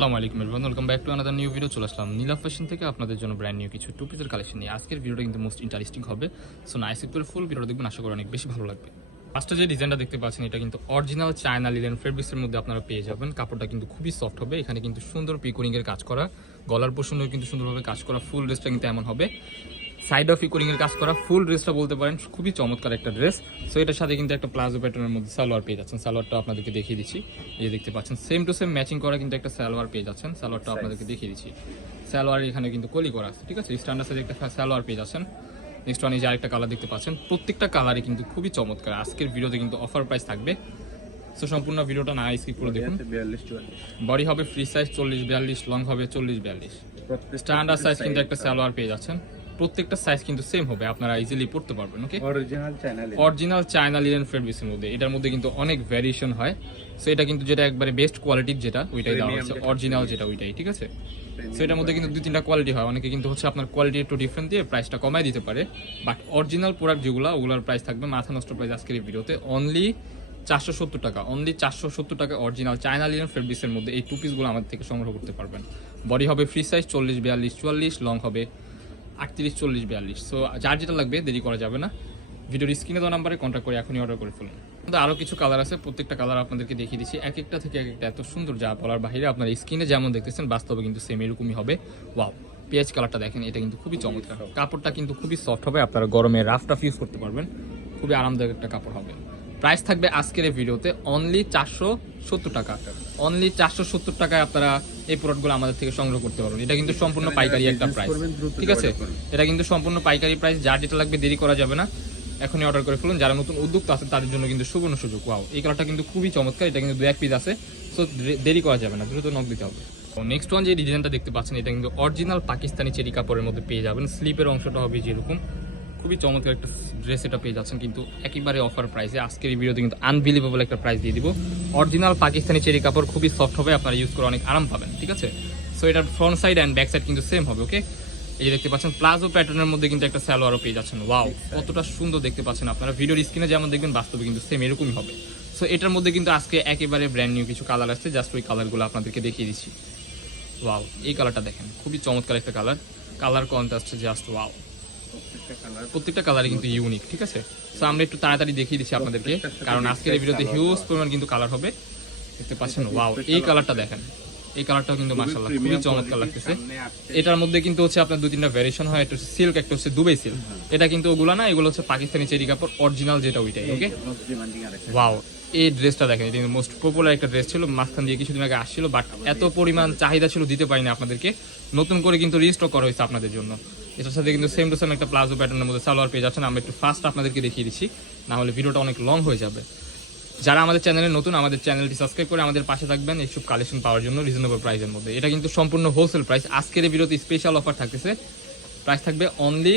আসসালামু আলাইকুম everyone, welcome back to another new video. চলে আসলাম নীলা ফ্যাশন থেকে আপনাদের জন্য ব্র্যান্ড নিউ কিছু টু পিসের কালেকশন নিয়ে। আজকের ভিডিওটা কিন্তু মোস্ট ইন্টারেস্টিং হবে, সো নাইস করে ফুল ভিডিওটা দেখবেন, আশা করি অনেক বেশি ভালো লাগবে। ফার্স্টে যে ডিজাইনটা দেখতে পাচ্ছেন এটা কিন্তু অরিজিনাল চায়না লিনেন ফেব্রিক্সের মধ্যে আপনারা পেয়ে যাবেন। কাপড়টা কিন্তু খুবই সফট হবে, এখানে কিন্তু সুন্দর পিকোরিং এর কাজ করা, গলার পোর্শনেও কিন্তু সুন্দরভাবে কাজ করা, ফুল ড্রেসটা কিন্তু এমন হবে। সাইড অফ ইকোরিং এর কাজ করা ফুল ড্রেসটা বলতে পারেন খুবই চমৎকার একটা ড্রেস। সো এটার সাথে কিন্তু একটা প্লাজো প্যাটার্নের মধ্যে সালোয়ার পেয়ে যাচ্ছেন। সালোয়ারটা আপনাদেরকে দেখিয়ে দিচ্ছি, এই যে দেখতে পাচ্ছেন সেম টু সেম ম্যাচিং করা কিন্তু একটা সালোয়ার পেয়ে যাচ্ছেন। সালোয়ারটা আপনাদেরকে দেখিয়ে দিচ্ছি, সালোয়ার এখানে কিন্তু কলি করা আছে, ঠিক আছে। স্ট্যান্ডার্ড সাইজে একটা সালোয়ার পেয়ে যাচ্ছেন। নেক্সট ওয়ান এই যে আরেকটা কালার দেখতে পাচ্ছেন, প্রত্যেকটা কালারই কিন্তু খুবই চমৎকার। আজকের ভিডিওতে কিন্তু অফার প্রাইস থাকবে, সো সম্পূর্ণ ভিডিওটা না স্কিপ করে দেখুন। বডি হবে ফ্রি সাইজ 40-42, লং হবে 40-42। স্ট্যান্ডার্ড সাইজ কিন্তু একটা সালোয়ার পেয়ে যাচ্ছেন। প্রত্যেকটা সাইজ কিন্তু সেম হবে, আপনারা ইজিলি পড়তে পারবেন। ওকে, অরিজিনাল চায়না লিনেন ফেব্রিক্সের মধ্যে, এটার মধ্যে কিন্তু অনেক ভ্যারিয়েশন হয়। সো এটা কিন্তু যেটা একবারে বেস্ট কোয়ালিটির যেটা ওইটাই দেওয়া হচ্ছে, অরিজিনাল যেটা ওইটাই, ঠিক আছে। সো এটার মধ্যে কিন্তু 2-3টা কোয়ালিটি হয়, অনেকে কিন্তু হচ্ছে আপনার কোয়ালিটি একটু ডিফারেন্ট দিয়ে প্রাইসটা কমাই দিতে পারে, বাট অরিজিনাল প্রোডাক্ট যেগুলো ওগুলোর প্রাইস থাকবে মাথা নষ্ট প্রাইস আজকের এই ভিডিওতে অনলি 470 টাকা। অনলি 470 টাকা অরিজিনাল চায়না লিনেন ফেব্রিক্সের মধ্যে এই টু পিসগুলো আমাদের থেকে সংগ্রহ করতে পারবেন। বডি হবে ফ্রি সাইজ 40-42-44, লং হবে 38-40-42। সো যার যেটা লাগবে দেরি করা যাবে না, ভিডিওর স্ক্রিনে দেওয়া নাম্বারে কন্ট্যাক্ট করে এখনই অর্ডার করে ফেলুন। আরও কিছু কালার আছে, প্রত্যেকটা কালার আপনাদেরকে দেখিয়ে দিচ্ছি, এক একটা থেকে এক একটা এত সুন্দর যা বলার বাইরে। আপনার স্ক্রিনে যেমন দেখতেছেন বাস্তবে কিন্তু সেম এরকমই হবে। ওয়াও, পেঁয়াজ কালারটা দেখেন, এটা কিন্তু খুবই চমৎকার। কাপড়টা কিন্তু খুবই সফট হবে, আপনারা গরমে রাফ টাফ ইউজ করতে পারবেন, খুবই আরামদায়ক একটা কাপড় হবে। প্রাইস থাকবে আজকের এই ভিডিওতে অনলি 470 টাকা। অনলি 470 টাকায় আপনারা এই প্রোডাক্টগুলো আমাদের থেকে সংগ্রহ করতে পারবেন। এটা কিন্তু সম্পূর্ণ পাইকারি একটা প্রাইস, ঠিক আছে। এটা কিন্তু সম্পূর্ণ পাইকারি প্রাইস, যার যেটা লাগবে দেরি করা যাবে না, এখনই অর্ডার করে ফেলুন। যারা নতুন উদ্যোক্তা আছে তাদের জন্য কিন্তু সুবর্ণ সুযোগ। ওয়াও, এই কালারটা কিন্তু খুবই চমৎকার, এটা কিন্তু 2-1 পিস আছে, সো দেরি করা যাবে না, দ্রুত নক দিতে হবে। নেক্সট ওয়ান যে ডিজাইনটা দেখতে পাচ্ছেন এটা কিন্তু অরিজিনাল পাকিস্তানি চেরি কাপড়ের মধ্যে পেয়ে যাবেন। স্লিপের অংশটা হবে যেরকম, খুবই চমৎকার একটা ড্রেস এটা পেয়ে যাচ্ছেন কিন্তু একেবারে অফার প্রাইসে। আজকের এই ভিডিওতে কিন্তু আনবিলিভেবল একটা প্রাইস দিয়ে দিব। অরিজিনাল পাকিস্তানি চেরি কাপড়, খুবই সফট হবে, আপনারা ইউজ করে অনেক আরাম পাবেন, ঠিক আছে। সো এটার front side and back side কিন্তু সেম হবে। ওকে, এই যে দেখতে পাচ্ছেন প্লাজো প্যাটার্নের মধ্যে কিন্তু একটা সালোয়ারও পেয়ে যাচ্ছেন। ওয়াও, কতটা সুন্দর দেখতে পাচ্ছেন আপনারা, ভিডিওর স্ক্রিনে যেমন দেখবেন বাস্তবে কিন্তু সেম এরকমই হবে। সো এটার মধ্যে কিন্তু আজকে একেবারে ব্র্যান্ড নিউ কিছু কালার আসছে, জাস্ট ওই কালারগুলো আপনাদেরকে দেখিয়ে দিচ্ছি। ওয়াও, এই কালারটা দেখেন, খুবই চমৎকার একটা colour, colour contrast just wow. প্রত্যেকটা কালারই কিন্তু ইউনিক, ঠিক আছে। সো আমরা একটু তাড়াতাড়ি দেখিয়ে দিচ্ছি আপনাদেরকে, কারণ আজকের এই ভিডিওতে হিউজ পরিমাণ কিন্তু কালার হবে, দেখতে পাচ্ছেন। ওয়াও, এই কালারটা দেখেন, এই কালারটাও কিন্তু মাশাআল্লাহ খুবই চমৎকার লাগতেছে। এটার মধ্যে কিন্তু হচ্ছে আপনার 2-3টা ভ্যারিয়েশন হয়, একটা হচ্ছে সিল্ক, একটা হচ্ছে দুবাই সিল্ক। এটা কিন্তু ওগুলা না, এগুলো হচ্ছে পাকিস্তানি চেরি কাপড় অরিজিনাল যেটা ওইটাই। ওকে, ওয়াও, এই ড্রেসটা দেখেন, এটা কিন্তু মোস্ট পপুলার একটা ড্রেস ছিল, মাঝখান দিয়ে কিছুদিন আগে আসছিল, বাট এত পরিমাণ চাহিদা ছিল দিতে পারিনি আপনাদেরকে, নতুন করে কিন্তু রিস্টক করা হয়েছে আপনাদের জন্য। এটার সাথে কিন্তু সেম টু সেম একটা প্লাজো প্যাটার্নের মধ্যে সালোয়ার পেয়ে যাচ্ছেন। আমরা একটু ফাস্ট আপনাদেরকে দেখিয়ে দিচ্ছি, না হলে ভিডিওটা অনেক লং হয়ে যাবে। যারা আমাদের চ্যানেলে নতুন, আমাদের চ্যানেলটি সাবস্ক্রাইব করে আমাদের পাশে থাকবেন এইসব কালেকশন পাওয়ার জন্য রিজনেবল প্রাইসের মধ্যে। এটা কিন্তু সম্পূর্ণ হোলসেল প্রাইস। আজকের এই ভিডিওতে স্পেশাল অফার থাকতেছে, প্রাইস থাকবে অনলি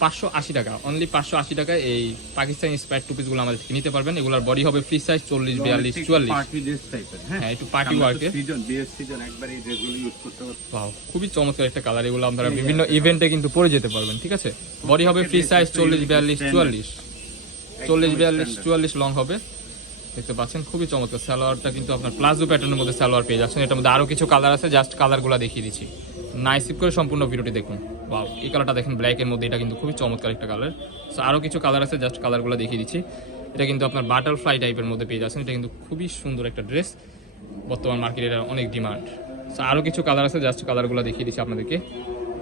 580 টাকা। অনলি 580 টাকায় এই পাকিস্তানি স্পাইড টু পিসগুলো আমাদের থেকে নিতে পারবেন। এগুলোর বডি হবে ফ্রি সাইজ 40-42-44। হ্যাঁ, একটু পার্টি ওয়ার্কে। ওয়াও, খুবই চমৎকার একটা কালার, এগুলো আপনারা বিভিন্ন ইভেন্টে কিন্তু পরে যেতে পারবেন, ঠিক আছে। বডি হবে ফ্রি সাইজ 40-42-44, 40-42-44 লং হবে, দেখতে পাচ্ছেন খুবই চমৎকার। সালোয়ারটা কিন্তু আপনার প্লাজো প্যাটার্নের মধ্যে সালোয়ার পেয়ে যাচ্ছেন। এটার মধ্যে আরো কিছু কালার আছে, জাস্ট কালারগুলো দেখিয়ে দিচ্ছি, নাইস করে সম্পূর্ণ ভিডিওটি দেখুন। ওয়াও, এই কালারটা দেখেন ব্ল্যাক এর মধ্যে, এটা কিন্তু খুবই চমৎকার একটা কালার। সো আরো কিছু কালার আছে, জাস্ট কালারগুলো দেখিয়ে দিচ্ছি। এটা কিন্তু আপনার বাটারফ্লাই টাইপের মধ্যে পেয়ে যাচ্ছেন, এটা কিন্তু খুবই সুন্দর একটা ড্রেস, বর্তমান মার্কেটে এটা অনেক ডিমান্ড। সো আরো কিছু কালার আছে, জাস্ট কালারগুলো দেখিয়ে দিচ্ছি আপনাদেরকে।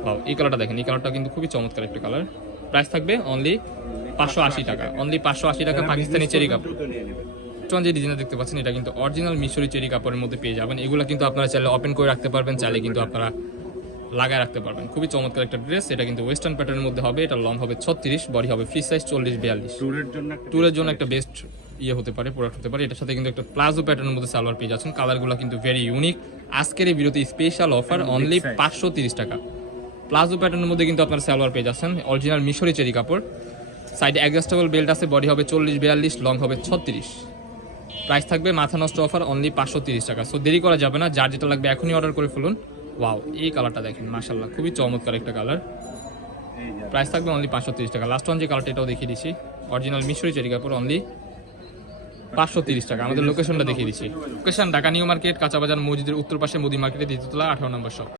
ওয়াও, এই কালারটা দেখেন, এই কালারটা কিন্তু খুবই চমৎকার একটা কালার। প্রাইস থাকবে অনলি 580 টাকা। অনলি 580 টাকা পাকিস্তানি চেরি কাপড়। যে ডিজাইন দেখতে পাচ্ছেন এটা কিন্তু অরিজিনাল মিশরি চেরি কাপড়ের মধ্যে পেয়ে যাবেন। এগুলো কিন্তু আপনারা চাইলে ওপেন করে রাখতে পারবেন, চাইলে কিন্তু আপনারা লাগায় রাখতে পারবেন। খুবই চমৎকার একটা ড্রেস, এটা কিন্তু ওয়েস্টার্ন প্যাটার্নের মধ্যে হবে। এটা লং হবে 36, বডি হবে ফ্রি সাইজ 40-42। ট্যুরের জন্য একটা বেস্ট ইয়ে হতে পারে, প্রোডাক্ট হতে পারে। এটার সাথে কিন্তু একটা প্লাজো প্যাটার্নের মধ্যে সালোয়ার পেয়ে যাচ্ছেন। কালারগুলো কিন্তু ভেরি ইউনিক। আজকের এই ভিডিওতে স্পেশাল অফার অনলি 530 টাকা। প্লাজো প্যাটার্নের মধ্যে কিন্তু আপনার সালোয়ার পেয়ে যাচ্ছেন, অরিজিনাল মিশরি চেরি কাপড়। সাইডে অ্যাডজাস্টেবল বেল্ট আছে, বডি হবে 40-42, লং হবে 36। প্রাইস থাকবে মাথা নষ্ট অফার অনলি 530 টাকা। সো দেরি করা যাবে না, যার যেটা লাগবে এখনই অর্ডার করে ফেলুন। ওয়াও, এই কালারটা দেখেন, মাশাআল্লাহ খুবই চমৎকার একটা কালার। প্রাইস থাকবে অনলি 530 টাকা। লাস্ট ওয়ান যে কালারটা, এটাও দেখিয়ে দিচ্ছি, অরিজিনাল মিশরি চেরি কাপড়, অনলি 530 টাকা। আমাদের লোকেশনটা দেখিয়ে দিচ্ছি। লোকেশন ঢাকা নিউ মার্কেট, কাঁচা বাজার মসজিদের উত্তর পাশে, মোদি মার্কেটের দ্বিতীয় তলা, 18 নম্বর শপ।